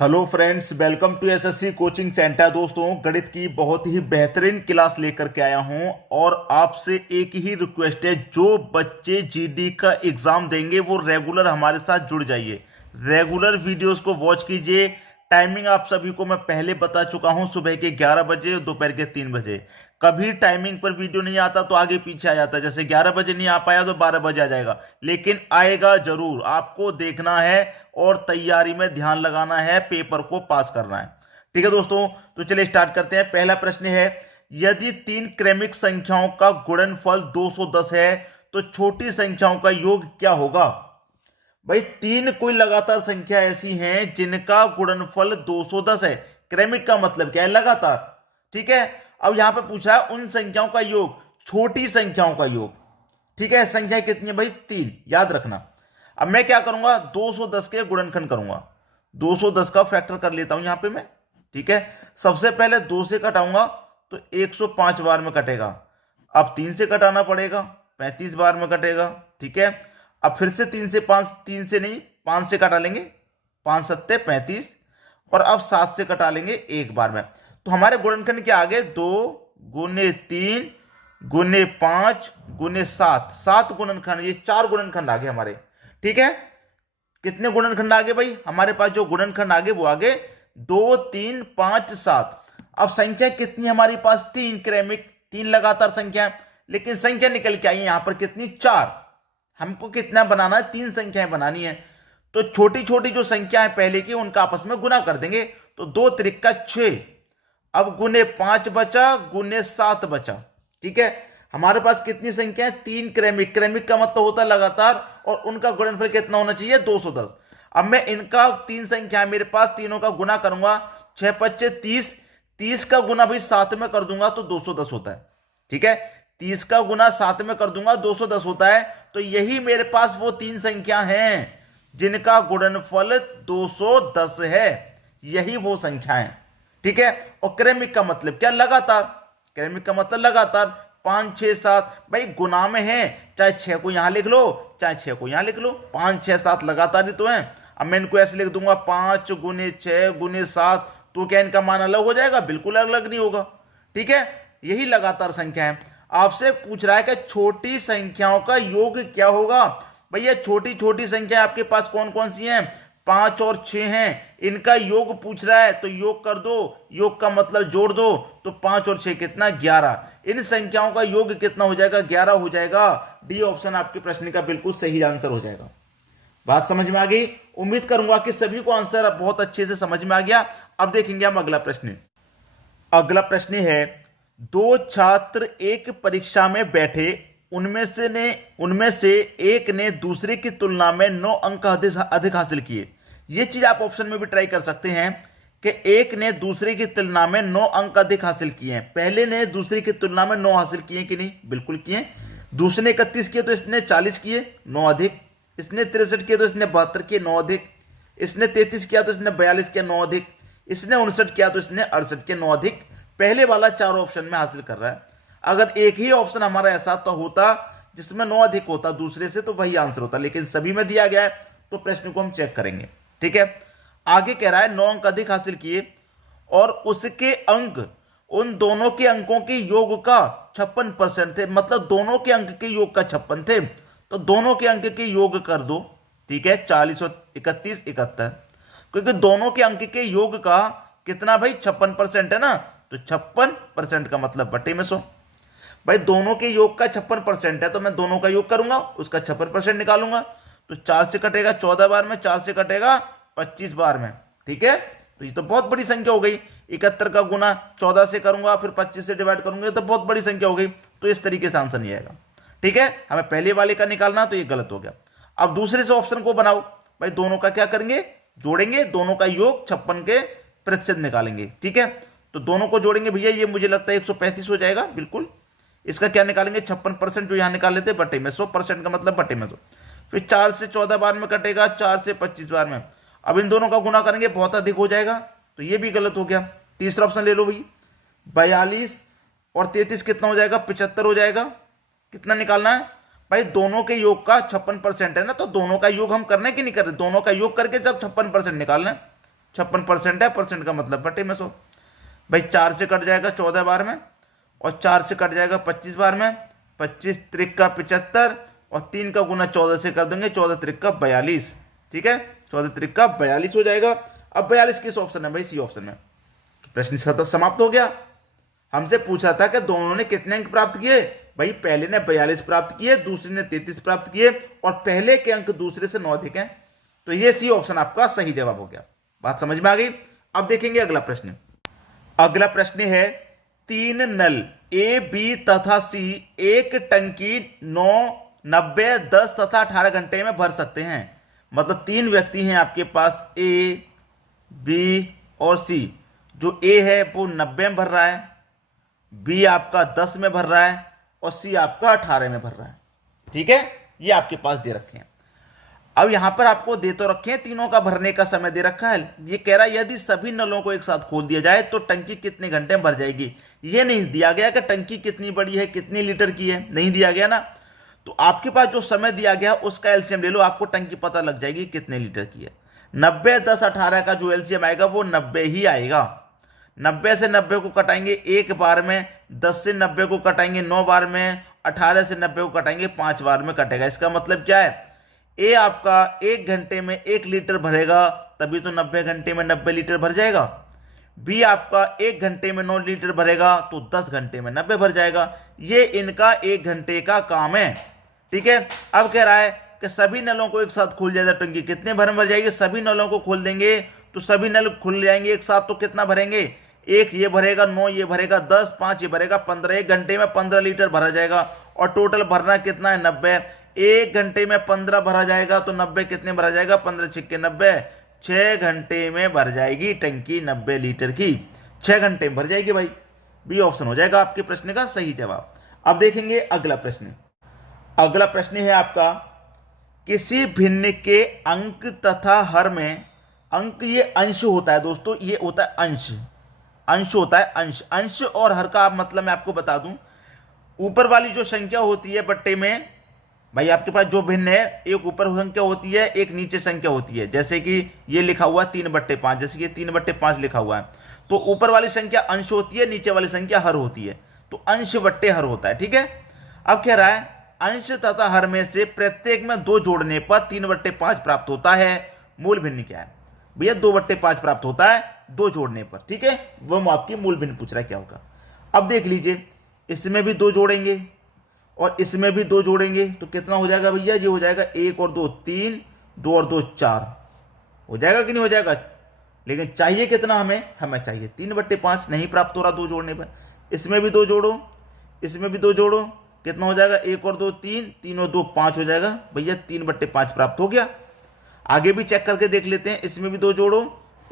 Hello friends, welcome to SSC coaching centre. दोस्तों, गणित की बहुत ही बेहतरीन क्लास लेकर के आया हूं और आपसे एक ही रिक्वेस्ट है, जो बच्चे जीडी का एग्जाम देंगे वो रेगुलर हमारे साथ जुड़ जाइए। रेगुलर वीडियोस को वॉच कीजिए। टाइमिंग आप सभी को मैं पहले बता चुका हूं, सुबह के 11 बजे और दोपहर के 3 बजे। कभी टाइमिंग पर वीडियो नहीं आता तो आगे पीछे आ जाता है, जैसे 11 बजे नहीं आ पाया तो 12 बजे आ जाएगा, लेकिन आएगा जरूर। आपको देखना है और तैयारी में ध्यान लगाना है, पेपर को पास करना है। ठीक है दोस्तों, तो चलिए स्टार्ट करते हैं। पहला प्रश्न है, यदि तीन क्रमिक संख्याओं का गुणनफल 210 है तो छोटी संख्याओं का योग क्या होगा। भाई, तीन कोई लगातार संख्या ऐसी हैं जिनका गुणनफल 210 है। क्रमिक का मतलब क्या है? लगातार। ठीक है, अब यहां पे पूछ रहा है उन संख्याओं का योग, छोटी संख्याओं का योग। ठीक है, संख्या कितनी है भाई? तीन, याद रखना। अब मैं क्या करूंगा, 210 के गुणनखंड करूंगा। 210 का फैक्टर कर लेता हूं यहां पे मैं। ठीक है, सबसे पहले 2 से कटाऊंगा तो 105 बार में कटेगा। अब 3 से कटाना पड़ेगा, 35 बार में कटेगा। ठीक है, अब फिर से 3 से 5, 3 से नहीं 5 से कटा लेंगे, 5 सत्ते 35, और अब 7 से कटा लेंगे एक बार में। तो हमारे गुणनखंड क्या आ गए? 2 गुने 3 गुने 5 गुने 7, 7 गुणनखंड। ये 4 गुणनखंड आ गए हमारे। ठीक है, कितने गुणनखंड आ गए भाई? हमारे पास जो गुणनखंड आ गए वो आ गए 2 3 5 7। अब संख्या कितनी हमारे पास? तीन क्रमिक, तीन लगातार संख्या, लेकिन संख्या निकल के आई है यहां पर कितनी? 4। हमको कितना बनाना है? तीन संख्याएं बनानी है। तो छोटी छोटी जो संख्या है पहले की, उनका आपस में गुना कर देंगे। तो 2 त्रिका 6, अब गुने 5 बचा, गुने 7 बचा। ठीक है, हमारे पास कितनी संख्या है? तीन क्रमिक। क्रमिक का मतलब होता है लगातार, और उनका गुणनफल कितना होना चाहिए? 210। अब मैं इनका तीन संख्या है मेरे पास, तीनों का गुना करूंगा। 6 पच्चे 30, 30 का गुना भाई 7 में कर दूंगा तो 210 होता है। ठीक है, 30 का गुना 7 में कर दूंगा 210 होता है। तो यही मेरे पास वो तीन संख्या हैं जिनका गुणनफल 210 है। यही वो संख्या है। ठीक है, और क्रमिक का मतलब क्या? लगातार। क्रमिक का मतलब लगातार। 5 6 7 भाई गुना में है, चाहे 6 को यहां लिख लो चाहे 6 को यहां लिख लो, 5 6 7 लगातार ही तो है। अब मैं इनको ऐसे लिख दूंगा 5 गुने 6 गुने 7, तो क्या इनका मान अलग हो जाएगा? बिल्कुल अलग नहीं होगा। ठीक है, यही लगातार संख्या है। आपसे पूछ रहा है कि छोटी संख्याओं का योग क्या होगा। भैया, छोटी छोटी संख्या आपके पास कौन कौन सी हैं? 5 और 6 हैं। इनका योग पूछ रहा है तो योग कर दो। योग का मतलब जोड़ दो, तो 5 और 6 कितना? 11। इन संख्याओं का योग कितना हो जाएगा? 11 हो जाएगा। डी ऑप्शन आपके प्रश्न का बिल्कुल सही आंसर हो जाएगा। बात समझ में आ गई? उम्मीद करूंगा कि सभी को आंसर बहुत अच्छे से समझ में आ गया। अब देखेंगे हम अगला प्रश्न। अगला प्रश्न है, दो छात्र एक परीक्षा में बैठे, उनमें से एक ने दूसरे की तुलना में 9 अंक अधिक हासिल किए। यह चीज आप ऑप्शन में भी ट्राई कर सकते हैं कि एक ने दूसरे की तुलना में 9 अंक अधिक हासिल किए हैं। पहले ने दूसरे की तुलना में 9 हासिल किए कि नहीं? बिल्कुल किए। दूसरे ने 31 किए तो इसने 40 किए, 9 अधिक। इसने 63 किए तो इसने 72 किए, 9 अधिक। इसने 33 किया तो इसने 42 किया, 9 अधिक। इसने 59 किया तो इसने 68 के, 9 अधिक। पहले वाला 4 ऑप्शन में हासिल कर रहा है। अगर एक ही ऑप्शन हमारा ऐसा तो होता जिसमें 9 अधिक होता दूसरे से, तो वही आंसर होता, लेकिन सभी में दिया गया है तो प्रश्न को हम चेक करेंगे। ठीक है, आगे कह रहा है 9 अंक अधिक हासिल किए और उसके अंक उन दोनों के अंकों के योग का 56% थे। मतलब दोनों के अंक के योग का 56 थे, तो दोनों के अंक के योग कर दो। ठीक है, 40 और 31 71, क्योंकि दोनों के अंक के योग का कितना भाई? 56% है ना, तो 56% का मतलब बटे में 100। भाई दोनों के योग का 56% है तो मैं दोनों का योग करूंगा, उसका 56% निकालूंगा। तो 4 से कटेगा 14 बार में, 4 से कटेगा 25 बार में। ठीक है, तो ये तो बहुत बड़ी संख्या हो गई। 71 का गुना 14 से करूंगा, फिर 25 से डिवाइड करूंगा, तो बहुत बड़ी संख्या हो गई। तो इस तरीके से आंसर नहीं आएगा। ठीक है, हमें पहले वाले का निकालना, तो ये गलत हो गया। अब दूसरे से ऑप्शन को बनाओ। भाई दोनों का क्या करेंगे? जोड़ेंगे, दोनों का योग 56 के प्रतिशत निकालेंगे। ठीक है, तो दोनों को जोड़ेंगे भैया, ये मुझे लगता है 135 हो जाएगा। बिल्कुल, इसका क्या निकालेंगे? 56% जो यहां निकाल लेते बटे में 100% का मतलब बटे में 100। फिर 4 से 14 बार में कटेगा, 4 से 25 बार में। अब इन दोनों का गुना करेंगे, बहुत अधिक हो जाएगा, तो ये भी गलत हो गया। तीसरा ऑप्शन ले लो भाई, 42 और 33 कितना हो जाएगा? 75 हो जाएगा। कितना निकालना है भाई? दोनों के योग का 56% है ना, तो दोनों का योग हम करने की नहीं कर रहे, दोनों का योग करके जब 56% निकालना है। 56% है, परसेंट का मतलब बटे में 100। भाई 4 से कट जाएगा 14 बार में, और 4 से कट जाएगा 25 बार में। 25 त्रिक का 75, और 3 का गुना 14 से कर देंगे, 14 त्रिक का 42। ठीक है, 14 त्रिक का 42 हो जाएगा। अब 42 किस ऑप्शन है भाई? सी ऑप्शन में। प्रश्न समाप्त हो गया। हमसे पूछा था कि दोनों ने कितने अंक प्राप्त किए। भाई पहले ने 42 प्राप्त किए, दूसरे ने 33 प्राप्त किए, और पहले के अंक दूसरे से 9 अधिक हैं, तो ये सी ऑप्शन आपका सही जवाब हो गया। बात समझ में आ गई? अब देखेंगे अगला प्रश्न। अगला प्रश्न है, 3 नल ए, बी तथा सी एक टंकी 9, 90, 10 तथा 18 घंटे में भर सकते हैं। मतलब 3 व्यक्ति हैं आपके पास, ए, बी और सी। जो ए है वो 90 में भर रहा है, बी आपका 10 में भर रहा है, और सी आपका 18 में भर रहा है। ठीक है, ये आपके पास दे रखे हैं। अब यहां पर आपको दे तो रखे हैं, तीनों का भरने का समय दे रखा है। ये कह रहा है यदि सभी नलों को एक साथ खोल दिया जाए तो टंकी कितने घंटे में भर जाएगी। ये नहीं दिया गया कि टंकी कितनी बड़ी है, कितनी लीटर की है, नहीं दिया गया ना। तो आपके पास जो समय दिया गया उसका एलसीएम ले लो, आपको टंकी पता लग जाएगी कितने लीटर की है। 90, 10, 18 का जो एलसीएम आएगा वो 90 ही आएगा। 90 से 90 को कटाएंगे एक बार में, 10 से 90 को कटाएंगे 9 बार में, 18 से 90 को कटाएंगे 5 बार में कटेगा। इसका मतलब क्या है? ए आपका 1 घंटे में 1 लीटर भरेगा, तभी तो 90 घंटे में 90 लीटर भर जाएगा। बी आपका 1 घंटे में 9 लीटर भरेगा, तो 10 घंटे में 90 भर जाएगा। ये इनका 1 घंटे का काम है। ठीक है, अब कह रहा है कि सभी नलों को एक साथ खोल जाए तो टंकी कितने भर जाएगी। सभी नलों को खोल देंगे तो सभी नल खुल जाएंगे एक साथ, तो कितना भरेंगे? 1 ये भरेगा, 9 ये भरेगा, 10, 5 ये भरेगा, 15। 1 घंटे में 15 लीटर भरा जाएगा, और टोटल भरना कितना है? 90। 1 घंटे में 15 भरा जाएगा तो 90 कितने भरा जाएगा? 15 छिक्के 90, 6 घंटे में भर जाएगी टंकी 90 लीटर की। 6 घंटे में भर जाएगी भाई। बी ऑप्शन हो जाएगा आपके प्रश्न का सही जवाब। अब देखेंगे अगला प्रश्न। अगला प्रश्न है आपका, किसी भिन्न के अंक तथा हर में, अंक ये अंश होता है दोस्तों, ये होता है अंश, अंश होता है अंश। अंश और हर का मतलब मैं आपको बता दूं, ऊपर वाली जो संख्या होती है बट्टे में, भाई आपके पास जो भिन्न है, एक ऊपर संख्या होती है, एक नीचे संख्या होती है। जैसे कि ये लिखा हुआ 3/5, जैसे कि 3/5 लिखा हुआ है, तो ऊपर वाली संख्या अंश होती है, नीचे वाली संख्या हर होती है, तो अंश बट्टे हर होता है। ठीक है, अब कह रहा है अंश तथा हर में से प्रत्येक में 2 जोड़ने पर 3/5 प्राप्त होता है। मूल भिन्न क्या है भैया? 2/5 प्राप्त होता है 2 जोड़ने पर। ठीक है, वो आपकी मूल भिन्न पूछ रहा है क्या होगा। अब देख लीजिए, इसमें भी 2 जोड़ेंगे और इसमें भी 2 जोड़ेंगे, तो कितना हो जाएगा भैया? ये हो जाएगा 1 और 2 3, 2 और 2 4 हो जाएगा कि नहीं हो जाएगा? लेकिन चाहिए कितना हमें? हमें चाहिए 3/5, नहीं प्राप्त हो रहा 2 जोड़ने पर। इसमें भी 2 जोड़ो, इसमें भी 2 जोड़ो, कितना हो जाएगा? 1 और 2 3, 3 और 2 5 हो जाएगा भैया, 3/5 प्राप्त हो गया। आगे भी चेक करके देख लेते हैं, इसमें भी 2 जोड़ो,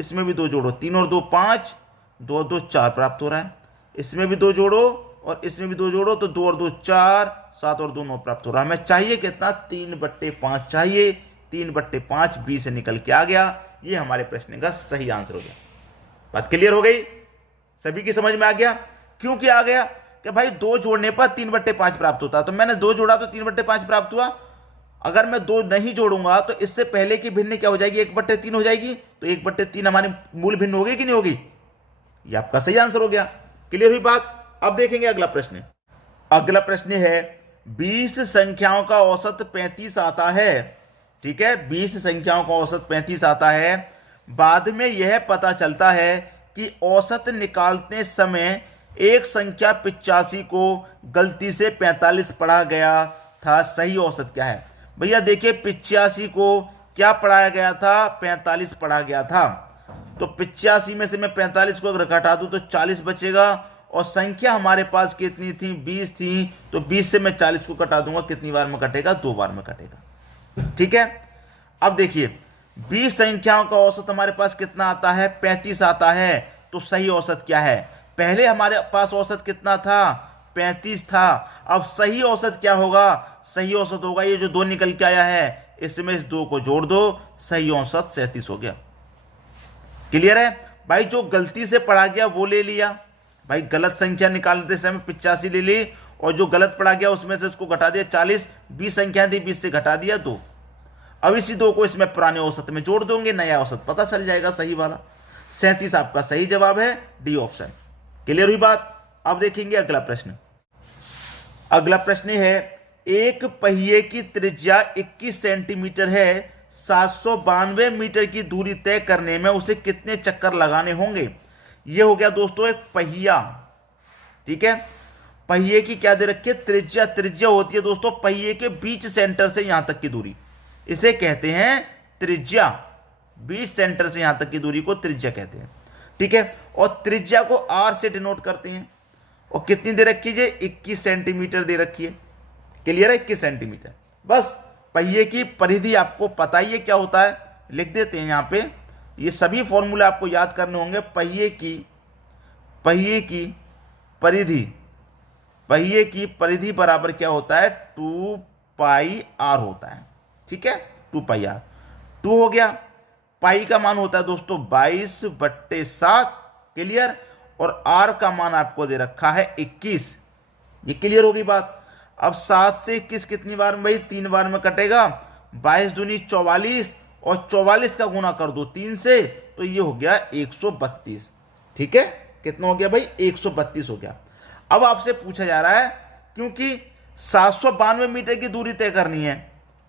इसमें भी 2 जोड़ो, 3 और 2 5, 2 और 2 4 प्राप्त हो रहा है। इसमें भी 2 जोड़ो और इसमें भी 2 जोड़ो, तो 2 और 2 4, 7 और 2 9 प्राप्त हो रहा है। हमें चाहिए कितना? 3/5 चाहिए। 3/5 बी से निकल के आ गया। ये हमारे प्रश्न का सही आंसर हो गया। बात क्लियर हो गई? सभी की समझ में आ गया? क्यों क्या आ गया कि भाई 2 जोड़ने पर 3/5 प्राप्त होता है, तो मैंने 2 जोड़ा तो 3/5 प्राप्त हुआ। अगर मैं 2 नहीं जोड़ूंगा तो इससे पहले की भिन्न क्या हो जाएगी? 1/3 हो जाएगी, तो 1/3 हमारी मूल भिन्न होगी कि नहीं होगी? ये आपका सही आंसर हो गया। क्लियर हुई बात? अब देखेंगे अगला प्रश्न। अगला प्रश्न है, 20 संख्याओं का औसत 35 आता है। ठीक है, 20 संख्याओं का औसत 35 आता है। बाद में यह पता चलता है कि औसत निकालते समय एक संख्या 85 को गलती से 45 पढ़ा गया था। सही औसत क्या है? भैया देखिए, 85 को क्या पढ़ाया गया था? 45 पढ़ा गया था। तो 85 में से मैं 45 को अगर घटा दूं तो 40 बचेगा, और संख्या हमारे पास कितनी थी? 20 थी, तो 20 से मैं 40 को कटा दूंगा, कितनी बार में कटेगा? 2 बार में कटेगा। ठीक है, अब देखिए 20 संख्याओं का औसत हमारे पास कितना आता है? 35 आता है। तो सही औसत क्या है? पहले हमारे पास औसत कितना था? 35 था। अब सही औसत क्या होगा? सही औसत होगा ये जो 2 निकल के आया है, इसमें इस 2 को जोड़ दो, सही औसत 37 हो गया। क्लियर है भाई? जो गलती से पढ़ा गया वो ले लिया भाई, गलत संख्या निकालते समय 85 ले ली, और जो गलत पढ़ा गया उसमें से इसको घटा दिया 40। 20 संख्या थी, 20 से घटा दिया 2। अब इसी 2 को इसमें पुराने औसत में जोड़ दोगे, नया औसत पता चल जाएगा सही वाला। 37 आपका सही जवाब है, डी ऑप्शन। क्लियर हुई बात। अब देखेंगे अगला प्रश्न। अगला प्रश्न है, एक पहिए की त्रिज्या 21 सेंटीमीटर है, 792 मीटर की दूरी तय करने में उसे कितने चक्कर लगाने होंगे। यह हो गया दोस्तों एक पहिया, ठीक है। पहिए की क्या दे रखी है, त्रिज्या। त्रिज्या होती है दोस्तों पहिए के बीच सेंटर से यहां तक की दूरी, इसे कहते हैं त्रिज्या। बीच सेंटर से यहां तक की दूरी को त्रिज्या कहते हैं, ठीक है। और त्रिज्या को आर से डिनोट करते हैं। और कितनी दे रखी है, 21 सेंटीमीटर दे रखी है। क्लियर है, 21 सेंटीमीटर। बस पहिए की परिधि आपको पता ही है क्या होता है, लिख देते हैं यहां पे। ये सभी फॉर्मूले आपको याद करने होंगे। पहिए की परिधि बराबर क्या होता है, 2 पाई आर होता है, ठीक है। 2 पाई आर। 2 हो गया, पाई का मान होता है दोस्तों 22/7। क्लियर। और आर का मान आपको दे रखा है 21। ये क्लियर होगी बात। अब 7 से 21 कितनी बार में भाई, 3 बार में कटेगा। 22 दूनी 44 और 44 का गुना कर दो 3 से, तो ये हो गया 132। ठीक है, कितना हो गया भाई, 132 हो गया। अब आपसे पूछा जा रहा है, क्योंकि 792 मीटर की दूरी तय करनी है,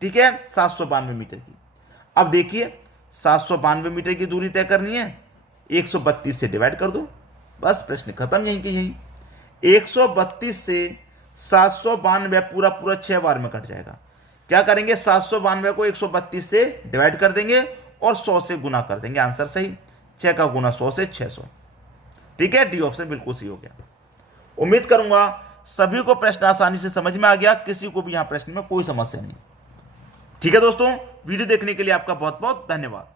ठीक है, 792 मीटर की। अब देखिए 792 मीटर की दूरी तय करनी है, 132 से डिवाइड कर दो, बस प्रश्न खत्म। यहीं के यहीं 132 से 792 पूरा पूरा 6 बार में कट जाएगा। क्या करेंगे, 792 को 132 से डिवाइड कर देंगे और 100 से गुना कर देंगे, आंसर सही। 6 का गुना 100 से 600। ठीक है, डी ऑप्शन बिल्कुल सही हो गया। उम्मीद करूंगा सभी को प्रश्न आसानी से समझ में आ गया, किसी को भी यहां प्रश्न में कोई समस्या नहीं। ठीक है दोस्तों, वीडियो देखने के लिए आपका बहुत बहुत धन्यवाद।